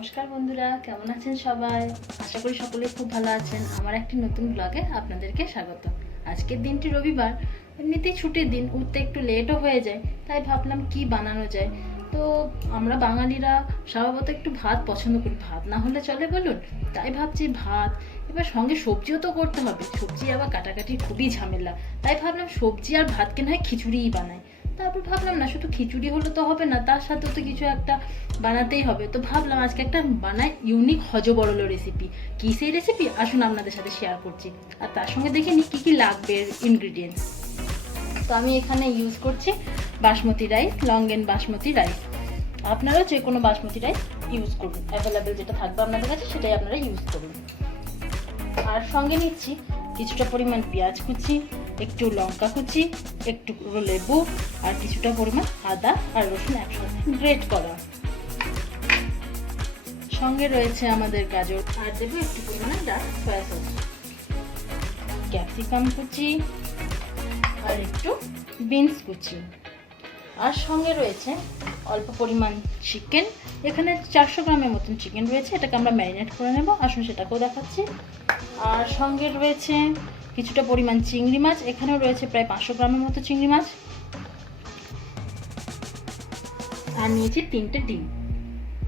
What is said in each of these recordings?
নমস্কার বন্ধুরা, কেমন আছেন সবাই? আশা করি সকলে খুব ভালো আছেন। আমার একটি নতুন ব্লগে আপনাদেরকে স্বাগত। আজকের দিনটি রবিবার, এমনিতেই ছুটির দিন, উঠতে একটু লেটও হয়ে যায়, তাই ভাবলাম কি বানানো যায়। তো আমরা বাঙালিরা স্বভাবত একটু ভাত পছন্দ করি, ভাত না হলে চলে বলুন। তাই ভাবছি ভাত, এবার সঙ্গে সবজিও তো করতে হবে, সবজি আবার কাটাকাটি খুবই ঝামেলা। তাই ভাবলাম সবজি আর ভাতকে নয় খিচুড়িই বানাই। তারপর ভাবলাম না শুধু খিচুড়ি হলে তো হবে না, তার সাথেও তো কিছু একটা বানাতেই হবে। তো ভাবলাম আজকে একটা বানাই ইউনিক হজবরল রেসিপি। কী সেই রেসিপি আসুন আপনাদের সাথে শেয়ার করছি, আর তার সঙ্গে দেখে নিই কী কী লাগবে ইনগ্রিডিয়েন্টস। তো আমি এখানে ইউজ করছি বাসমতি রাইস, লংগেন বাসমতি রাইস। আপনারাও যে কোনো বাসমতি রাইস ইউজ করুন, অ্যাভেলেবেল যেটা থাকবে আপনাদের কাছে সেটাই আপনারা ইউজ করুন। আর সঙ্গে নিচ্ছি কিছুটা পরিমাণ পেঁয়াজ কুচি, একটু লঙ্কা কুচি, একটু লেবু, আর কিছুটা পরিমাণ আদা আর রসুন একসাথে গ্রেট করা। সঙ্গে রয়েছে আমাদের গাজর, আর দেবো একটু পরিমাণে ডার্ক সয়া সস, ক্যাপসিকাম কুচি, আর একটু বিনস কুচি। আর সঙ্গে রয়েছে অল্প পরিমাণ চিকেন, এখানে 400 গ্রামের মতন চিকেন রয়েছে, এটাকে আমরা ম্যারিনেট করে নেব, আসুন সেটাকেও দেখাচ্ছি। আর সঙ্গে রয়েছে কিছুটা পরিমাণ চিংড়ি মাছ, এখানেও রয়েছে প্রায় 500 গ্রামের মতো চিংড়ি মাছ। আর নিয়েছি 3টে ডিম।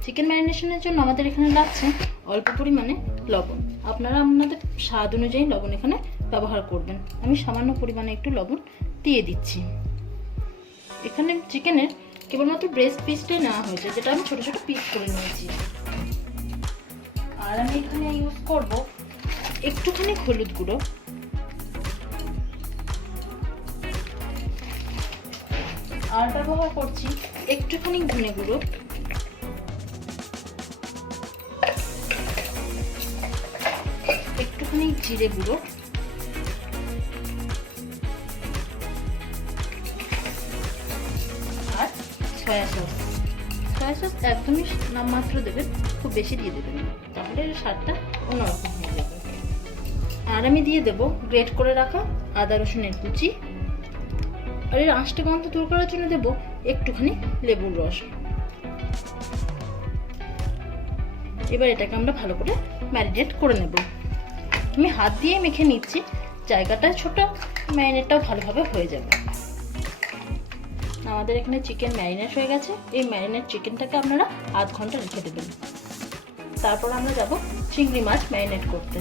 চিকেন ম্যারিনেশনের জন্য আমাদের এখানে লাগছে অল্প পরিমাণে লবণ, আপনারা আপনাদের স্বাদ অনুযায়ী লবণ এখানে ব্যবহার করবেন। আমি সামান্য পরিমাণে একটু লবণ দিয়ে দিচ্ছি। এখানে চিকেনের কেবলমাত্র ব্রেস্ট পিসটাই নেওয়া হয়েছে, যেটা আমি ছোট ছোট পিস করে নিয়েছি। আর আমি এখানে ইউজ করব একটুখানি হলুদ গুঁড়ো, আর ব্যবহার করছি একটুখানি ধনে গুঁড়ো, একটুখানি জিরে গুঁড়ো, আর সয়া সস। সয়া সস একদমই নামমাত্র দেবেন, খুব বেশি দিয়ে দেবেন না, তাহলে স্বাদটা অন্যরকম হয়ে যাবে। আর আমি দিয়ে দেবো গ্রেট করে রাখা আদা রসুনের কুচি, আর এর আঁশটা গন্ধ দূর করার জন্য দেবো একটুখানি লেবুর রস। এবার এটাকে আমরা ভালো করে ম্যারিনেট করে নেব। আমি হাত দিয়ে মেখে নিচ্ছি, জায়গাটা ছোট, ম্যারিনেটটাও ভালোভাবে হয়ে যাবে। আমাদের এখানে চিকেন ম্যারিনেট হয়ে গেছে। এই ম্যারিনেট চিকেনটাকে আপনারা আধ ঘন্টা রেখে দেবেন। তারপর আমরা যাব চিংড়ি মাছ ম্যারিনেট করতে।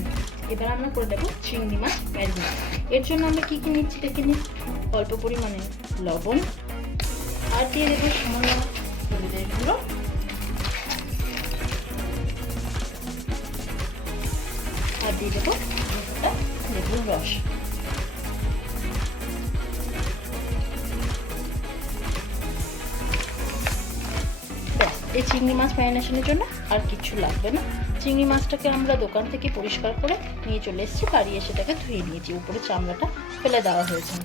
এবার আমরা করে দেবো চিংড়ি মাছ ম্যারিনেট। এর জন্য আমরা কী কী নিচ্ছি দেখে নিই। অল্প পরিমাণে লবণ, আর দিয়ে দেবো সামান্য হলুদের গুঁড়ো, আর দিয়ে দেবো কিছুটা লেবুর রস। এই চিংড়ি মাছ ম্যারিনেশনের জন্য আর কিছু লাগবে না। চিংড়ি মাছটাকে আমরা দোকান থেকে পরিষ্কার করে নিয়ে চলে এসেছি, বাড়ি এসে সেটাকে ধুয়ে নিয়েছি, উপরে চামড়াটা ফেলে দেওয়া হয়েছে।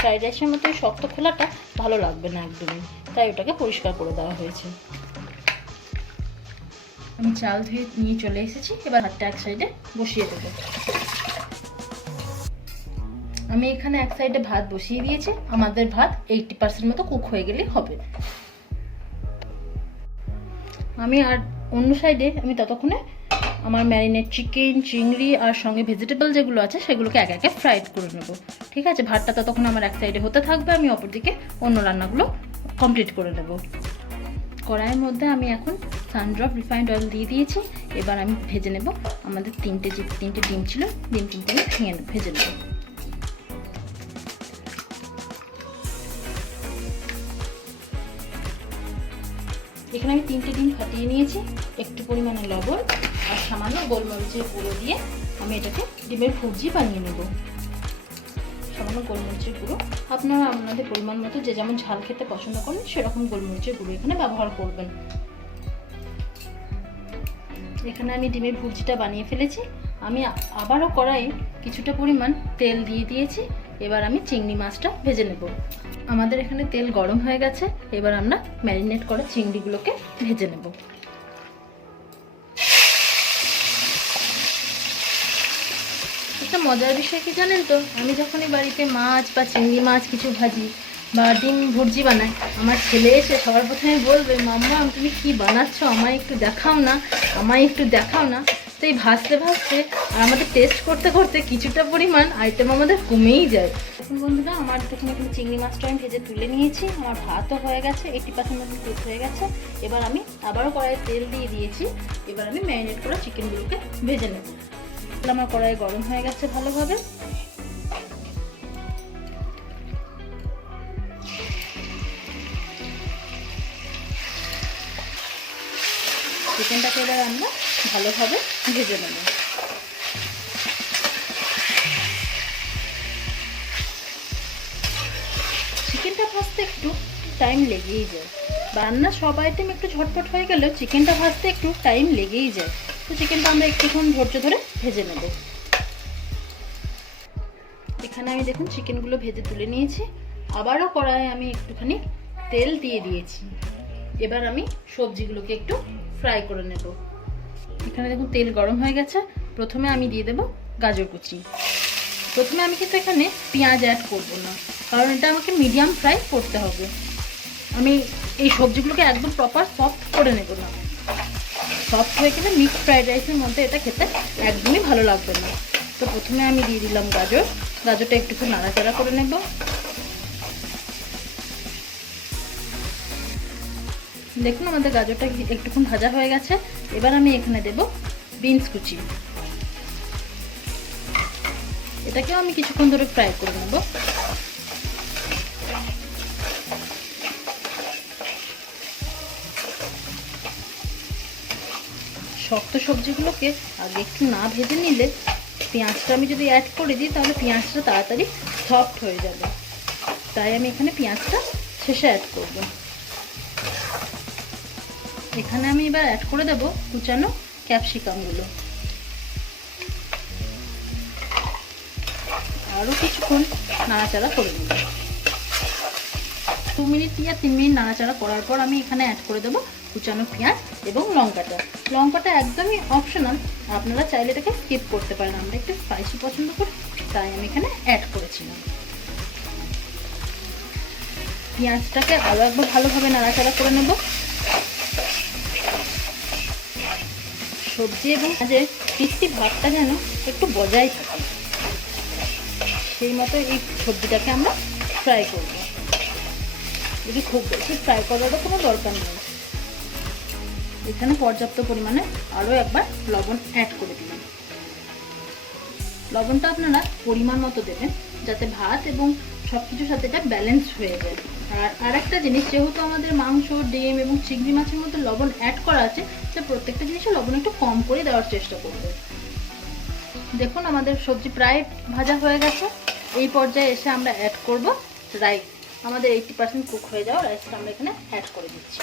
ফ্রাইড রাইসের মতো এই শক্ত খোলাটা ভালো লাগবে না একদমই, তাই ওটাকে পরিষ্কার করে দেওয়া হয়েছে। আমি চাল ধুয়ে নিয়ে চলে এসেছি, এবার হাতটা এক সাইডে বসিয়ে দেবো। আমি এখানে এক সাইডে ভাত বসিয়ে দিয়েছি, আমাদের ভাত 80% মতো কুক হয়ে গেলেই হবে। আমি আর অন্য সাইডে আমি ততক্ষণে আমার ম্যারিনেট চিকেন, চিংড়ি আর সঙ্গে ভেজিটেবল যেগুলো আছে সেগুলোকে একে একে ফ্রাইড করে নেব। ঠিক আছে, ভাতটা ততক্ষণ আমার এক সাইডে হতে থাকবে, আমি অপরদিকে অন্য রান্নাগুলো কমপ্লিট করে নেব। কড়াইয়ের মধ্যে আমি এখন সানড্রপ রিফাইন্ড অয়েল দিয়ে দিয়েছি। এবার আমি ভেজে নেব আমাদের তিনটে ডিম ছিল, ডিম তিনটে আমি ভেজে নেব। এখানে আমি 3টে ডিম ফাটিয়ে নিয়েছি, একটু পরিমাণে লবণ আর সামান্য গোলমরিচের গুঁড়ো দিয়ে আমি এটাকে ডিমের ভুর্জি বানিয়ে নেব। সামান্য গোলমরিচের গুঁড়ো, আপনারা আপনাদের পরিমাণ মতো যে যেমন ঝাল খেতে পছন্দ করেন সেরকম গোলমরিচের গুঁড়ো এখানে ব্যবহার করবেন। এখানে আমি ডিমের ভুর্জিটা বানিয়ে ফেলেছি। আমি আবারও কড়াইয়ে কিছুটা পরিমাণ তেল দিয়ে দিয়েছি। এবার আমি চিংড়ি মাছটা ভেজে নেব। আমাদের এখানে তেল গরম হয়ে গেছে, এবার আমরা ম্যারিনেট করা চিংড়িগুলোকে ভেজে নেব। একটা মজার বিষয় কি জানেন তো, আমি যখনই বাড়িতে মাছ বা চিংড়ি মাছ কিছু ভাজি, বা ডিম ভুর্জি বানাই, আমার ছেলে এসে সবার প্রথমে বলবে, মাম্মা তুমি কি বানাচ্ছ, আমায় একটু দেখাও না, আমায় একটু দেখাও না। তো এই ভাজতে ভাজতে আর আমাদের টেস্ট করতে করতে কিছুটা পরিমাণ আইটেম আমাদের কমেই যায়। এখন বন্ধুরা আমার তখন এখানে চিংড়ি মাছটা আমি ভেজে তুলে নিয়েছি, আমার ভাতও হয়ে গেছে, 80% মতন কুক হয়ে গেছে। এবার আমি আবারও কড়াইয়ে তেল দিয়ে দিয়েছি, এবার আমি ম্যারিনেট করা চিকেনগুলোকে ভেজে নেব। আমার কড়াই গরম হয়ে গেছে ভালোভাবে। চিকেনটাকে এবার আমরা ভালোভাবে ভেজে নেব। চিকেনটা ভাজতে একটু টাইম লেগেই যায়, রান্নার সব আইটেম একটু ঝটপট হয়ে গেলেও চিকেনটা ভাজতে একটু টাইম লেগেই যায়। তো চিকেনটা আমরা একটুক্ষণ ধৈর্য ধরে ভেজে নেব। এখানে আমি দেখুন চিকেনগুলো ভেজে তুলে নিয়েছি, আবারও কড়াইয়ে আমি একটুখানি তেল দিয়ে দিয়েছি। এবার আমি সবজিগুলোকে একটু ফ্রাই করে নেব। এখানে দেখুন তেল গরম হয়ে গেছে, প্রথমে আমি দিয়ে দেব গাজর কুচি। প্রথমে আমি কিন্তু এখানে পেঁয়াজ অ্যাড করব না, কারণ এটা আমাকে মিডিয়াম ফ্রাই করতে হবে। আমি এই সবজিগুলোকে একদম প্রপার সফট করে নেব না, সফট হয়ে গেলে মিক্সড ফ্রাইড রাইসের মধ্যে এটা খেতে একদমই ভালো লাগবে না। তো প্রথমে আমি দিয়ে দিলাম গাজর, গাজরটা একটু নাড়াচাড়া করে নেব। দেখুন আমাদের গাজরটা একটুক্ষণ ভাজা হয়ে গেছে, এবার আমি এখানে দেব বিনস কুচি, এটাকেও আমি কিছুক্ষণ ধরে ফ্রাই করে নেব। শক্ত সবজিগুলোকে আগে একটু না ভেজে নিলে পেঁয়াজটা আমি যদি অ্যাড করে দিই তাহলে পেঁয়াজটা তাড়াতাড়ি সফট হয়ে যাবে, তাই আমি এখানে পেঁয়াজটা শেষে অ্যাড করব। এখানে আমি এবার অ্যাড করে দেব কুচানো ক্যাপসিকামগুলো। আরও কিছুক্ষণ নাড়াচাড়া করে নেব। 2 মিনিট या 3 মিনিট নাড়াচাড়া করার পর আমি এখানে অ্যাড করে দেবো কুচানো পেঁয়াজ এবং লঙ্কাটা। লঙ্কাটা একদমই অপশনাল, আপনারা চাইলে এটাকে স্কিপ করতে পারেন, আমরা একটু স্পাইসি পছন্দ করি তাই আমি এখানে অ্যাড করেছিলাম। পেঁয়াজটাকে আরও একবার ভালোভাবে নাড়াচাড়া করে নেব। সবজি এবং পেঁয়াজের ক্রিস্পি ভাবটা যেন একটু বজায় থাকে, সেই মতো এই সবজিটাকে আমরা ফ্রাই করব। যদি খুব বেশি ফ্রাই করারও কোনো দরকার নেই। এখানে পর্যাপ্ত পরিমাণে আরও একবার লবণ অ্যাড করে দিলাম। লবণটা আপনারা পরিমাণ মতো দেবেন, যাতে ভাত এবং সব কিছুর সাথে এটা ব্যালেন্স হয়ে যায়। আর একটা জিনিস, যেহেতু আমাদের মাংস, ডিম এবং চিংড়ি মাছের মধ্যে লবণ অ্যাড করা আছে, সে প্রত্যেকটা জিনিসে লবণ একটু কম করে দেওয়ার চেষ্টা করবে। দেখুন আমাদের সবজি প্রায় ভাজা হয়ে গেছে। এই পর্যায়ে এসে আমরা অ্যাড করব রাইস। আমাদের 80% কুক হয়ে যাওয়া রাইসটা আমরা এখানে অ্যাড করে দিচ্ছি।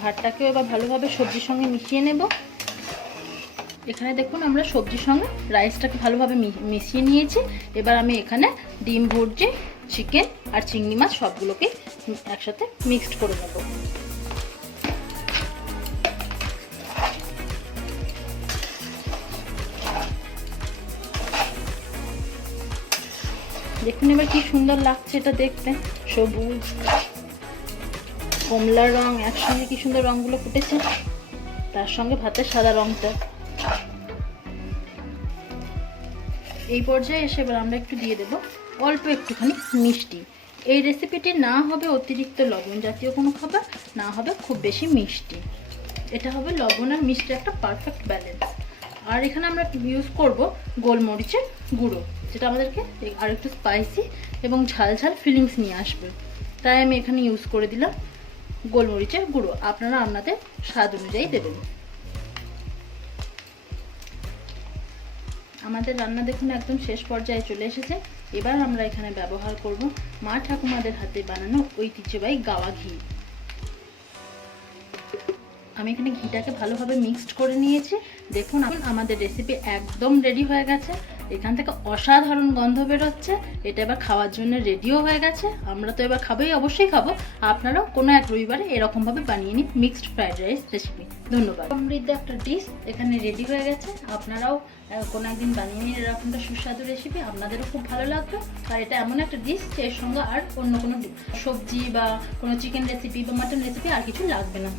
ভাতটাকেও এবার ভালোভাবে সবজির সঙ্গে মিশিয়ে নেব। এখানে দেখুন আমরা সবজির সঙ্গে রাইসটাকে ভালোভাবে মিশিয়ে নিয়েছি। এবার আমি এখানে ডিম ভুর্জি, চিকেন আর চিংড়ি মাছ সবগুলোকে একসাথে মিক্সড করে নেব। দেখুন এবার কি সুন্দর লাগছে এটা দেখতে, সবুজ কমলা রং একসঙ্গে কি সুন্দর রঙগুলো ফুটেছে, তার সঙ্গে ভাতের সাদা রংটা। এই পর্যায়ে এসে এবার আমরা একটু দিয়ে দেব অল্প একটুখানি মিষ্টি। এই রেসিপিটি না হবে অতিরিক্ত লবণ জাতীয় কোনো খাবার, না হবে খুব বেশি মিষ্টি, এটা হবে লবণ আর মিষ্টির একটা পারফেক্ট ব্যালেন্স। আর এখানে আমরা ইউজ করব গোলমরিচের গুঁড়ো, যেটা আমাদেরকে আর একটু স্পাইসি এবং ঝাল ঝাল ফিলিংস নিয়ে আসবে, তাই আমি এখানে ইউজ করে দিলাম গোলমরিচের গুঁড়ো। আপনারা আপনাদের স্বাদ অনুযায়ী দেবেন। আমাদের রান্না দেখুন একদম শেষ পর্যায়ে চলে এসেছে। এবার আমরা এখানে ব্যবহার করব মা ঠাকুমাদের হাতে বানানো ঐতিহ্যবাহী গাওয়া ঘি। আমি এখানে ঘিটাকে ভালোভাবে মিক্সড করে নিয়েছি। দেখুন আমাদের রেসিপি একদম রেডি হয়ে গেছে। এখান থেকে অসাধারণ গন্ধ বেরোচ্ছে। এটা এবার খাওয়ার জন্য রেডিও হয়ে গেছে। আমরা তো এবার খাবোই, অবশ্যই খাবো। আপনারাও কোনো এক রবিবারে এরকমভাবে বানিয়ে নিন মিক্সড ফ্রাইড রাইস রেসিপি। ধন্যবাদ। সমৃদ্ধ একটা ডিশ এখানে রেডি হয়ে গেছে। আপনারাও কোনো একদিন বানিয়ে নিন এরকমটা সুস্বাদু রেসিপি, আপনাদেরও খুব ভালো লাগবে। আর এটা এমন একটা ডিশ যে এর সঙ্গে আর অন্য কোনো সবজি বা কোনো চিকেন রেসিপি বা মাটন রেসিপি আর কিছু লাগবে না।